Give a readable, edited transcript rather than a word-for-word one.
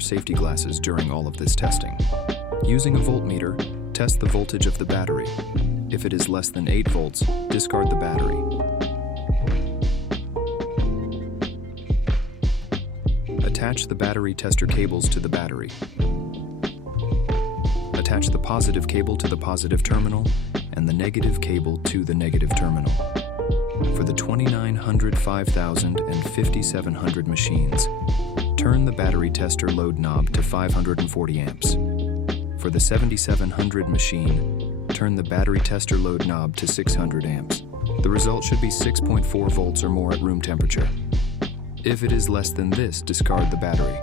wear safety glasses during all of this testing. Using a voltmeter, test the voltage of the battery. If it is less than 8 volts, discard the battery. Attach the battery tester cables to the battery. Attach the positive cable to the positive terminal and the negative cable to the negative terminal. For the 2900, 5000, and 5700 machines, turn the battery tester load knob to 540 amps. For the 7700 machine, turn the battery tester load knob to 600 amps. The result should be 6.4 volts or more at room temperature. If it is less than this, discard the battery.